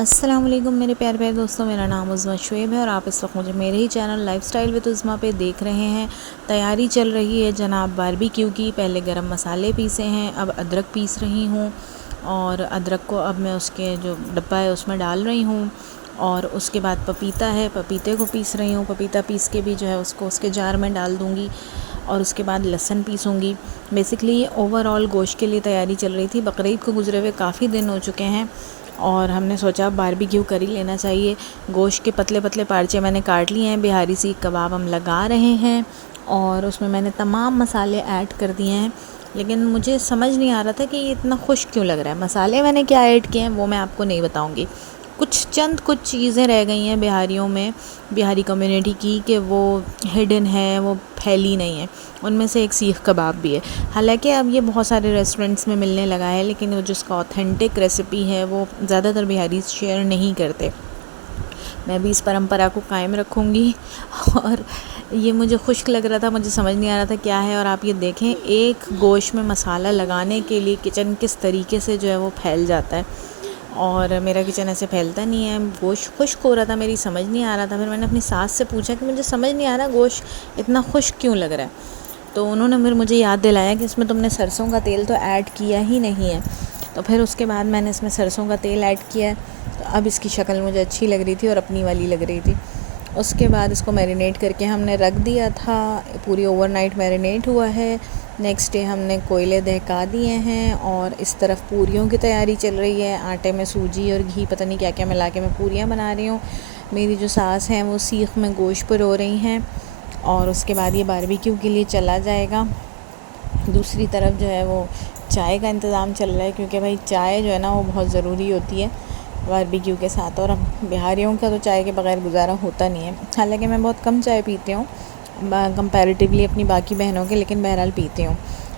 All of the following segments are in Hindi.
अस्सलाम वालेकुम मेरे प्यारे प्यारे दोस्तों, मेरा नाम उज़्मा शुएब है और आप इस वक्त मुझे मेरे ही चैनल लाइफस्टाइल विद उज़्मा पे देख रहे हैं। तैयारी चल रही है जनाब बारबेक्यू की। पहले गरम मसाले पीसे हैं, अब अदरक पीस रही हूँ और अदरक को अब मैं उसके जो डब्बा है उसमें डाल रही हूँ। और उसके बाद पपीता है, पपीते को पीस रही हूँ। पपीता पीस के भी जो है उसको उसके जार में डाल दूँगी और उसके बाद लहसुन पीसूँगी। बेसिकली ओवरऑल गोश्त के लिए तैयारी चल रही थी। बकरीद को गुजरे हुए काफ़ी दिन हो चुके हैं और हमने सोचा बारबेक्यू कर ही लेना चाहिए। गोश्त के पतले पतले पार्चे मैंने काट लिए हैं। बिहारी सीख कबाब हम लगा रहे हैं और उसमें मैंने तमाम मसाले ऐड कर दिए हैं, लेकिन मुझे समझ नहीं आ रहा था कि ये इतना खुश्क क्यों लग रहा है। मसाले मैंने क्या ऐड किए हैं वो मैं आपको नहीं बताऊंगी। कुछ चीज़ें रह गई हैं बिहारियों में, बिहारी कम्युनिटी की, कि वो हिडन है, वो फैली नहीं है। उनमें से एक सीख कबाब भी है। हालांकि अब ये बहुत सारे रेस्टोरेंट्स में मिलने लगा है, लेकिन वो जिसका ऑथेंटिक रेसिपी है वो ज़्यादातर बिहारी शेयर नहीं करते। मैं भी इस परंपरा को कायम रखूँगी। और ये मुझे खुश्क लग रहा था, मुझे समझ नहीं आ रहा था क्या है। और आप ये देखें, एक गोश्त में मसाला लगाने के लिए किचन किस तरीके से जो है वो फैल जाता है। और मेरा किचन ऐसे फैलता नहीं है। गोश्त खुश्क हो रहा था, मेरी समझ नहीं आ रहा था। फिर मैंने अपनी सास से पूछा कि मुझे समझ नहीं आ रहा गोश्त इतना खुश्क क्यों लग रहा है। तो उन्होंने फिर मुझे याद दिलाया कि इसमें तुमने सरसों का तेल तो ऐड किया ही नहीं है। तो फिर उसके बाद मैंने इसमें सरसों का तेल ऐड किया। तो अब इसकी शक्ल मुझे अच्छी लग रही थी और अपनी वाली लग रही थी। उसके बाद इसको मैरिनेट करके हमने रख दिया था। पूरी ओवरनाइट मैरिनेट हुआ है। नेक्स्ट डे हमने कोयले दहका दिए हैं और इस तरफ पूरियों की तैयारी चल रही है। आटे में सूजी और घी पता नहीं क्या क्या मिला के मैं पूरियाँ बना रही हूँ। मेरी जो सास हैं वो सीख में गोश्त पर रो रही हैं और उसके बाद ये बारबेक्यू के लिए चला जाएगा। दूसरी तरफ जो है वो चाय का इंतज़ाम चल रहा है, क्योंकि भाई चाय जो है ना वो बहुत ज़रूरी होती है बारबेक्यू के साथ। और अब बिहारियों का तो चाय के बगैर गुजारा होता नहीं है। हालांकि मैं बहुत कम चाय पीती हूँ कंपैरेटिवली अपनी बाकी बहनों के, लेकिन बहरहाल पीती हूँ।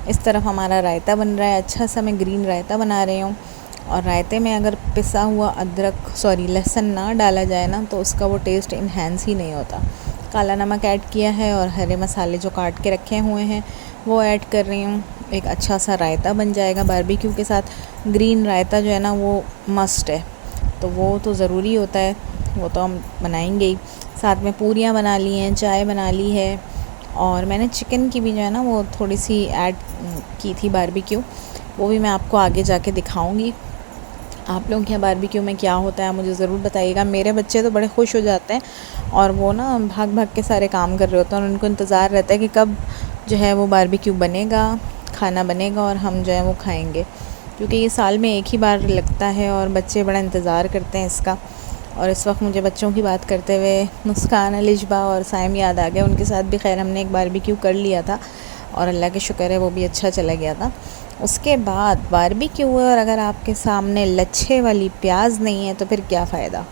इस तरफ हमारा रायता बन रहा है। अच्छा सा मैं ग्रीन रायता बना रही हूँ और रायते में अगर पिसा हुआ लहसुन ना डाला जाए ना तो उसका वो टेस्ट इन्हेंस ही नहीं होता। काला नमक ऐड किया है और हरे मसाले जो काट के रखे हुए हैं वो ऐड कर रही हूँ। एक अच्छा सा रायता बन जाएगा बारबेक्यू के साथ। ग्रीन रायता जो है ना वो मस्ट है, तो वो तो ज़रूरी होता है, वो तो हम बनाएंगे ही। साथ में पूरियाँ बना ली हैं, चाय बना ली है और मैंने चिकन की भी जो है ना वो थोड़ी सी ऐड की थी बारबेक्यू। वो भी मैं आपको आगे जाके दिखाऊंगी। आप लोगों के यहाँ बारबेक्यू में क्या होता है मुझे ज़रूर बताइएगा। मेरे बच्चे तो बड़े खुश हो जाते हैं और वो ना भाग भाग के सारे काम कर रहे होते हैं और उनको इंतज़ार रहता है कि कब जो है वो बारबेक्यू बनेगा, खाना बनेगा और हम जो है वो खाएंगे, क्योंकि ये साल में एक ही बार लगता है और बच्चे बड़ा इंतज़ार करते हैं इसका। और इस वक्त मुझे बच्चों की बात करते हुए मुस्कान, अलिशबा और साइम याद आ गया। उनके साथ भी खैर हमने एक बारबेक्यू कर लिया था और अल्लाह के शुक्र है वो भी अच्छा चला गया था। उसके बाद बारबेक्यू हुआ और अगर आपके सामने लच्छे वाली प्याज नहीं है तो फिर क्या फ़ायदा।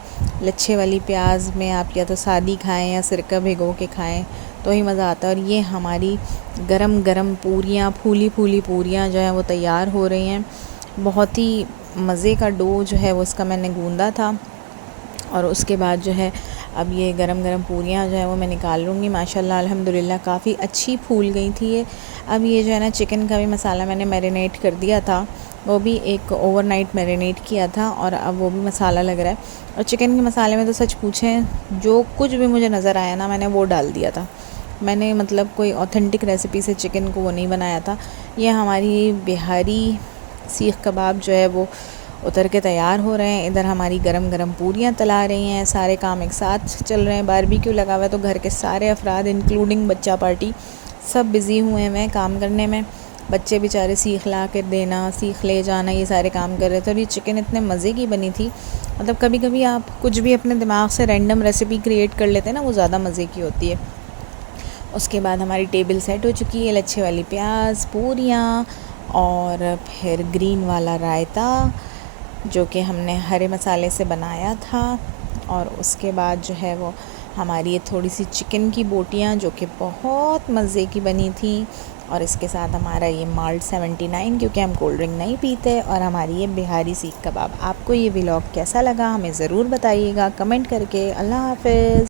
लच्छे वाली प्याज में आप या तो सादी खाएं या सिरका भिगो के खाएं तो ही मज़ा आता है। और ये हमारी गरम गरम पूरियाँ, फूली फूली पूरियाँ जो है वो तैयार हो रही हैं। बहुत ही मज़े का डो जो है वो इसका मैंने गूंदा था और उसके बाद जो है अब ये गरम गरम पूरियाँ जो है वो मैं निकाल लूँगी। माशाल्लाह अल्हम्दुलिल्लाह काफ़ी अच्छी फूल गई थी ये। अब ये जो है ना चिकन का भी मसाला मैंने मैरिनेट कर दिया था, वो भी एक ओवरनाइट मैरिनेट किया था और अब वो भी मसाला लग रहा है। और चिकन के मसाले में तो सच पूछें जो कुछ भी मुझे नज़र आया ना मैंने वो डाल दिया था। मैंने मतलब कोई ऑथेंटिक रेसिपी से चिकन को वो नहीं बनाया था। ये हमारी बिहारी सीख कबाब जो है वो उतर के तैयार हो रहे हैं। इधर हमारी गरम गरम पूरियाँ तला रही हैं। सारे काम एक साथ चल रहे हैं। बारबेक्यू लगा हुआ है तो घर के सारे अफराद इंक्लूडिंग बच्चा पार्टी सब बिज़ी हुए हैं काम करने में। बच्चे बेचारे सीख ला कर देना, सीख ले जाना, ये सारे काम कर रहे थे। और ये चिकन इतने मज़े की बनी थी। मतलब कभी कभी आप कुछ भी अपने दिमाग से रैंडम रेसिपी क्रिएट कर लेते हैं ना, वो ज़्यादा मज़े की होती है। उसके बाद हमारी टेबल सेट हो चुकी है। लच्छे वाली प्याज, पूरियाँ और फिर ग्रीन वाला रायता जो कि हमने हरे मसाले से बनाया था। और उसके बाद जो है वो हमारी ये थोड़ी सी चिकन की बोटियाँ जो कि बहुत मज़े की बनी थी। और इसके साथ हमारा ये माल्ट 79, क्योंकि हम कोल्ड ड्रिंक नहीं पीते, और हमारी ये बिहारी सीख कबाब। आपको ये व्लॉग कैसा लगा हमें ज़रूर बताइएगा कमेंट करके। अल्लाह हाफ़िज़।